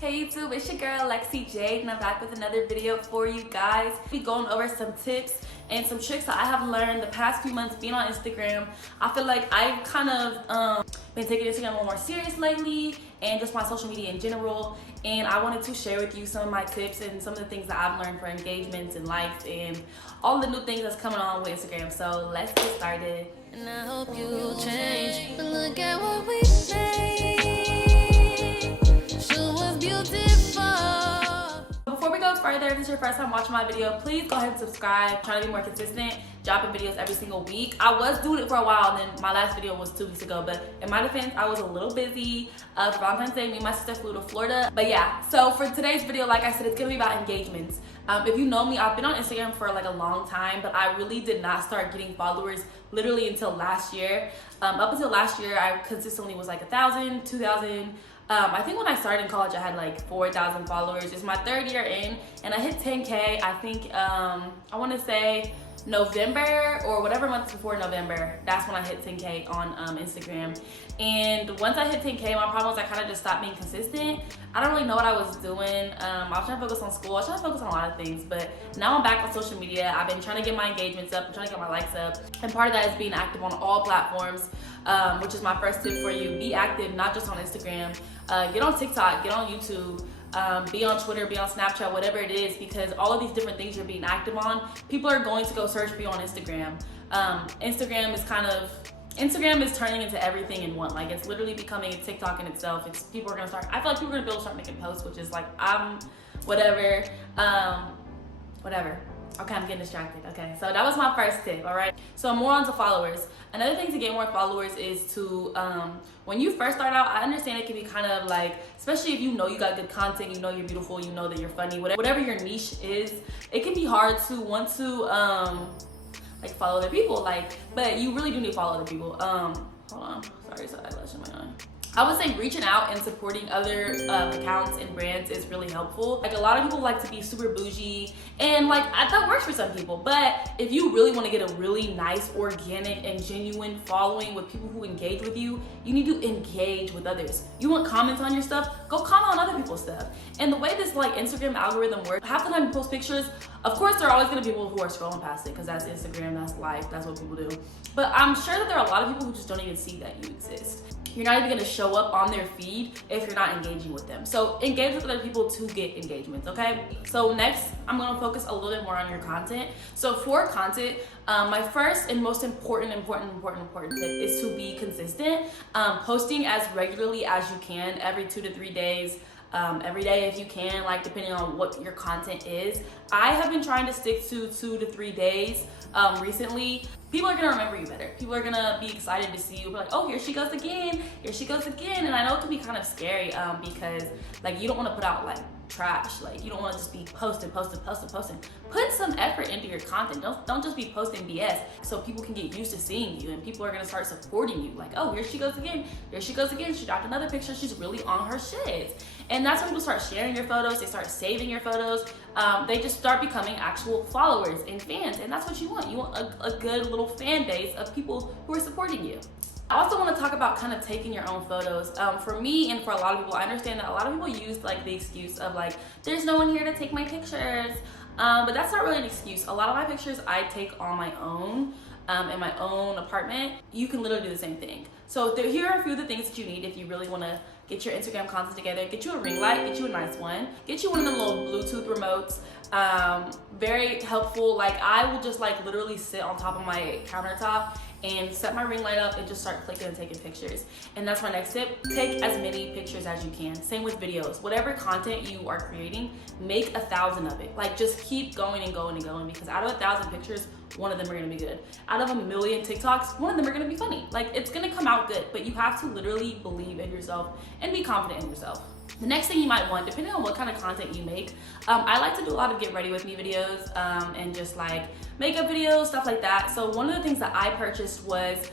Hey YouTube, it's your girl Lexi Jade and I'm back with another video for you guys. We'll be going over some tips and some tricks that I have learned the past few months being on Instagram. I feel like I've kind of been taking Instagram a little more serious lately and just my social media in general. And I wanted to share with you some of my tips and some of the things that I've learned for engagements and likes and all the new things that's coming on with Instagram. So let's get started. And I hope you change, but look at what we made. She was beautiful. Before we go further, if this is your first time watching my video, please go ahead and subscribe. I'm trying to be more consistent, dropping videos every single week. I was doing it for a while, and then my last video was 2 weeks ago, but in my defense, I was a little busy. For Valentine's Day, me and my sister flew to Florida. But yeah, so for today's video, like I said, it's gonna be about engagements. If you know me, I've been on Instagram for like a long time, but I really did not start getting followers literally until last year. Up until last year, I consistently was like 1,000, 2,000. I think when I started in college, I had like 4,000 followers. It's my third year in, and I hit 10K. I think I want to say November or whatever month before November. That's when I hit 10K on Instagram. And once I hit 10K, my problem was I kind of just stopped being consistent. I don't really know what I was doing. I was trying to focus on school. I was trying to focus on a lot of things, but now I'm back on social media. I've been trying to get my engagements up. I'm trying to get my likes up. And part of that is being active on all platforms, which is my first tip for you. Be active, not just on Instagram. Get on TikTok, get on YouTube. Be on Twitter, be on Snapchat, whatever it is, because all of these different things you're being active on, people are going to go search for you on Instagram. Instagram is turning into everything in one. Like, it's literally becoming a TikTok in itself. I feel like people are gonna be able to start making posts, which is like, whatever. Okay, I'm getting distracted. Okay, so that was my first tip, all right? So more on to followers. Another thing to get more followers is to, when you first start out, I understand it can be kind of like, especially if you know you got good content, you know you're beautiful, you know that you're funny, whatever your niche is, it can be hard to want to, like follow other people, but you really do need to follow other people. Hold on, sorry, eyelash in my eye. I would say reaching out and supporting other accounts and brands is really helpful. Like, a lot of people like to be super bougie, and like that works for some people. But if you really want to get a really nice, organic, and genuine following with people who engage with you, you need to engage with others. You want comments on your stuff? Go comment on other people's stuff. And the way this like Instagram algorithm works, half the time you post pictures, of course there are always going to be people who are scrolling past it because that's Instagram, that's life, that's what people do. But I'm sure that there are a lot of people who just don't even see that you exist. You're not even gonna show up on their feed if you're not engaging with them. So engage with other people to get engagements, okay? So next, I'm gonna focus a little bit more on your content. So for content, my first and most important tip is to be consistent. Posting as regularly as you can, every 2 to 3 days. Every day if you can, like depending on what your content is. I have been trying to stick to 2 to 3 days recently. People are gonna remember you better. People are gonna be excited to see you. Be like, oh, here she goes again, here she goes again. And I know it can be kind of scary because like you don't want to put out like trash. Like, you don't want to just be posting. Put some effort into your content. Don't just be posting BS, so people can get used to seeing you and people are gonna start supporting you. Like, oh, here she goes again, she dropped another picture, she's really on her shit. And that's when people start sharing your photos, they start saving your photos, they just start becoming actual followers and fans. And that's what you want. You want a good little fan base of people who are supporting you. I also want to talk about kind of taking your own photos. For me and for a lot of people, I understand that a lot of people use like the excuse of like, there's no one here to take my pictures. But that's not really an excuse. A lot of my pictures I take on my own, in my own apartment. You can literally do the same thing. So here are a few of the things that you need if you really want to get your Instagram content together. Get you a ring light, get you a nice one. Get you one of them little Bluetooth remotes. Very helpful. Like, I will just like literally sit on top of my countertop and set my ring light up and just start clicking and taking pictures. And that's my next tip. Take as many pictures as you can. Same with videos. Whatever content you are creating, make 1,000 of it. Like, just keep going and going and going, because out of 1,000 pictures, one of them are gonna be good. Out of 1 million TikToks, one of them are gonna be funny. Like, it's gonna come out good, but you have to literally believe in yourself and be confident in yourself. The next thing you might want, depending on what kind of content you make, I like to do a lot of get ready with me videos and just like makeup videos, stuff like that. So one of the things that I purchased was,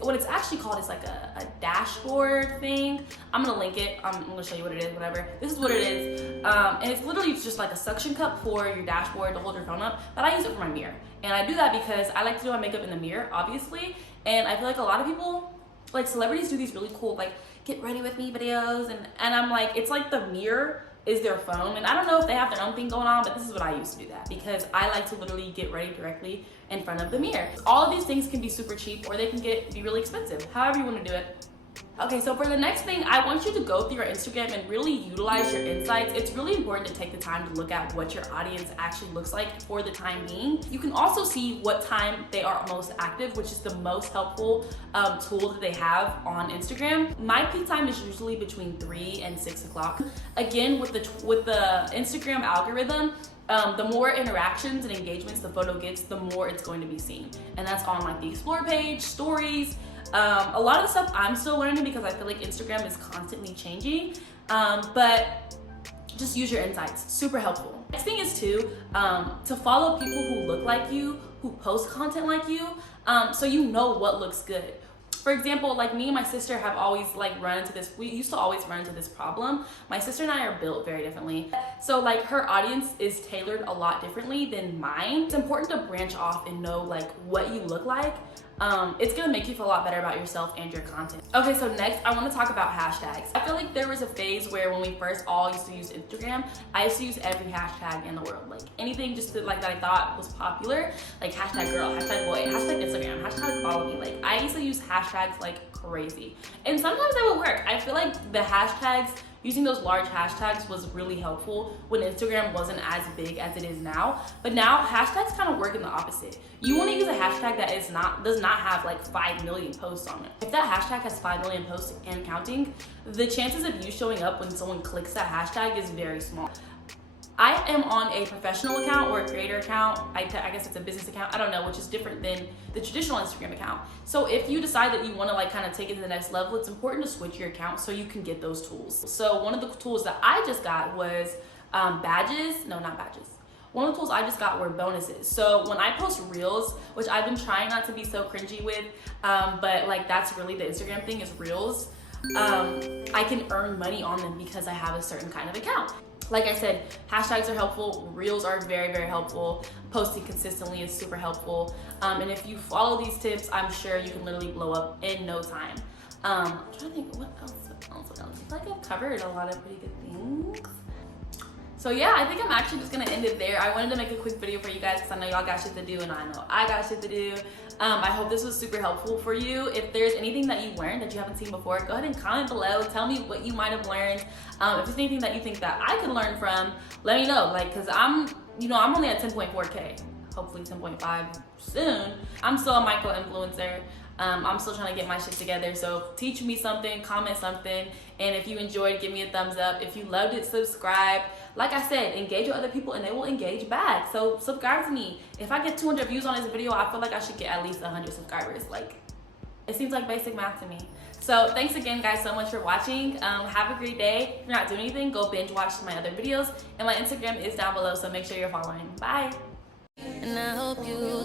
what it's actually called is like a dashboard thing. I'm gonna link it. I'm gonna show you what it is, whatever. This is what it is. And it's literally just like a suction cup for your dashboard to hold your phone up, but I use it for my mirror. And I do that because I like to do my makeup in the mirror, obviously. And I feel like a lot of people, like celebrities, do these really cool, like get ready with me videos, and I'm like, it's like the mirror is their phone. And I don't know if they have their own thing going on, but this is what I used to do that because I like to literally get ready directly in front of the mirror. All of these things can be super cheap or they can be really expensive, however you want to do it. Okay, so for the next thing, I want you to go through your Instagram and really utilize your insights. It's really important to take the time to look at what your audience actually looks like for the time being. You can also see what time they are most active, which is the most helpful tool that they have on Instagram. My peak time is usually between 3 and 6 o'clock. Again, with the Instagram algorithm, the more interactions and engagements the photo gets, the more it's going to be seen. And that's on like the explore page, stories. A lot of the stuff I'm still learning because I feel like Instagram is constantly changing, but just use your insights, super helpful. Next thing is to follow people who look like you, who post content like you, so you know what looks good. For example, like me and my sister have always like run into this, we used to always run into this problem. My sister and I are built very differently. So like her audience is tailored a lot differently than mine. It's important to branch off and know like what you look like. It's gonna make you feel a lot better about yourself and your content. Okay, so next I want to talk about hashtags. I feel like there was a phase where when we first all used to use Instagram, I used to use every hashtag in the world. Like anything just like that I thought was popular, like hashtag girl, hashtag boy, hashtag Instagram, hashtag follow me. Like I used to use hashtags like crazy. And sometimes they would work. I feel like the hashtags, using those large hashtags was really helpful when Instagram wasn't as big as it is now. But now hashtags kind of work in the opposite. You want to use a hashtag that does not have like 5 million posts on it. If that hashtag has 5 million posts and counting, the chances of you showing up when someone clicks that hashtag is very small. I am on a professional account or a creator account. I guess it's a business account. I don't know, which is different than the traditional Instagram account. So if you decide that you want to like kind of take it to the next level, it's important to switch your account so you can get those tools. So one of the tools that I just got was badges. No, not badges. One of the tools I just got were bonuses. So when I post reels, which I've been trying not to be so cringy with, but like that's really the Instagram thing is reels. I can earn money on them because I have a certain kind of account. Like I said, hashtags are helpful, reels are very, very helpful, posting consistently is super helpful, and if you follow these tips, I'm sure you can literally blow up in no time. I'm trying to think, what else? I feel like I've covered a lot of pretty good things. So yeah, I think I'm actually just gonna end it there. I wanted to make a quick video for you guys because I know y'all got shit to do and I know I got shit to do. I hope this was super helpful for you. If there's anything that you learned that you haven't seen before, go ahead and comment below. Tell me what you might have learned. If there's anything that you think that I could learn from, let me know. Like, cause I'm only at 10.4K. Hopefully 10.5 soon. I'm still a micro influencer. I'm still trying to get my shit together. So teach me something, comment something, and if you enjoyed, give me a thumbs up. If you loved it, subscribe. Like I said, engage with other people and they will engage back. So subscribe to me. If I get 200 views on this video, I feel like I should get at least 100 subscribers. Like, it seems like basic math to me. So thanks again, guys, so much for watching. Have a great day. If you're not doing anything, go binge watch my other videos. And my Instagram is down below, so make sure you're following. Bye. And I hope you